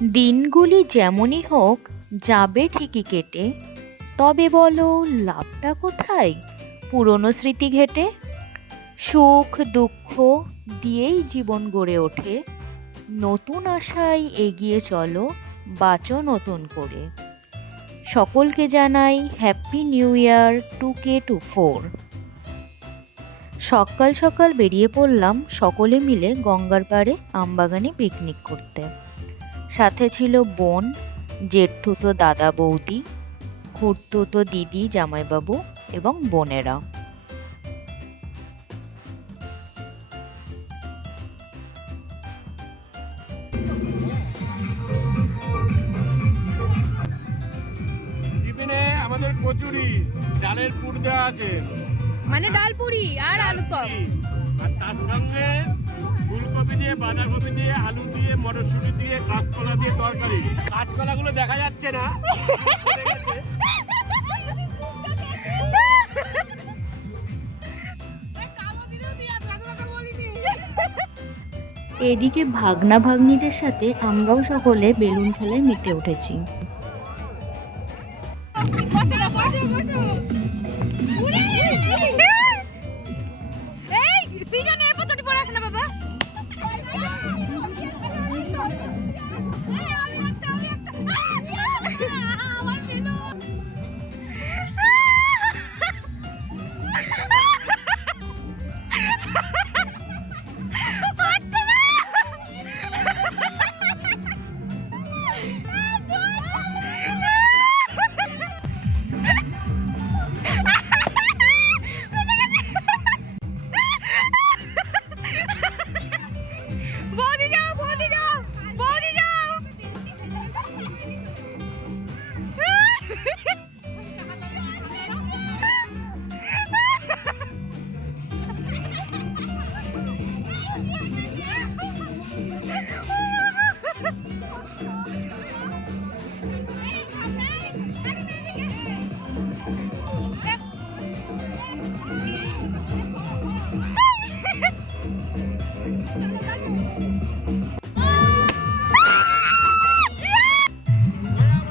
দিনগুলি যেমনই হোক যাবে ঠিকই কেটে, তবে বলো লাভটা কোথায় পুরনো স্মৃতি ঘেটে? সুখ দুঃখ দিয়েই জীবন গড়ে ওঠে, নতুন আশায় এগিয়ে চলো, বাঁচো নতুন করে। সকলকে জানাই হ্যাপি নিউ ইয়ার 2K24। সকাল সকাল বেরিয়ে পড়লাম সকলে মিলে গঙ্গার পাড়ে আমবাগানে পিকনিক করতে। সাথে ছিল বোন, জেঠতুতো দাদা বৌদি, খুড়তুতো দিদি জামাইবাবু এবং বোনেরা। টিফিনে আমাদের কচুরি, ডালের পুর দেওয়া আছে, মানে ডাল পুরি আর আলু চপ, আর তার সঙ্গে ফুলকপি দিয়ে, বাঁধাকপি দিয়ে, আলু দিয়ে, মটরশুঁটি দিয়ে, কাঁচকলা দিয়ে তরকারি। কাঁচকলাগুলো দেখা যাচ্ছে না। এদিকে ভাগনা ভাগ্নিদের সাথে আমরাও সকলে বেলুন খেলায় মেতে উঠেছি।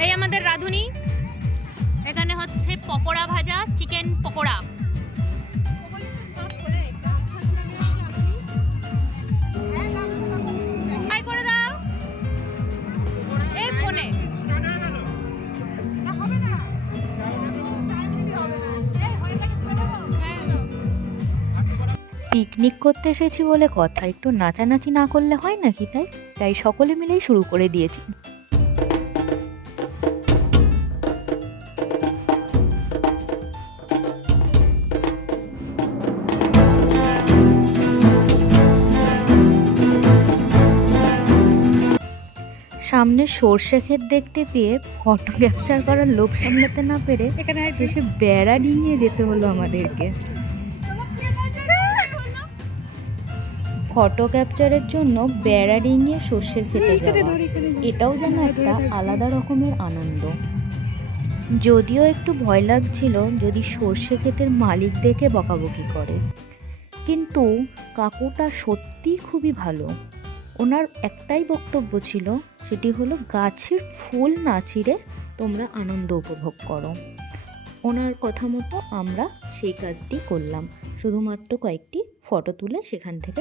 এই আমাদের রাঁধুনি, এখানে হচ্ছে পকোড়া ভাজা, চিকেন পকোড়া। হাই করে দাও এই ফোনে। পিকনিক করতে এসেছি বলে কথা, একটু নাচানাচি না করলে হয় নাকি? তাই সকলে মিলেই শুরু করে দিয়েছি। সামনে সর্ষে ক্ষেত দেখতে পেয়ে ফটো ক্যাপচার করার লোভ সামলাতে না পেরে শেষে বেড়া ডিঙিয়ে যেতে হলো আমাদেরকে। ফটো ক্যাপচারের জন্য বেড়া ডিঙিয়ে সর্ষের ক্ষেতে যাওয়া, এটাও যেন একটা আলাদা রকমের আনন্দ। যদিও একটু ভয় লাগছিল যদি সর্ষে ক্ষেতের মালিক দেখে বকাবকি করে, কিন্তু কাকুটা সত্যিই খুবই ভালো। ওনার একটাই বক্তব্য ছিল, সেটি হলো গাছের ফুল না ছিঁড়ে তোমরা আনন্দ উপভোগ করো। ওনার কথা মতো আমরা সেই কাজটি করলাম, শুধুমাত্র কয়েকটি ফটো তুলে সেখান থেকে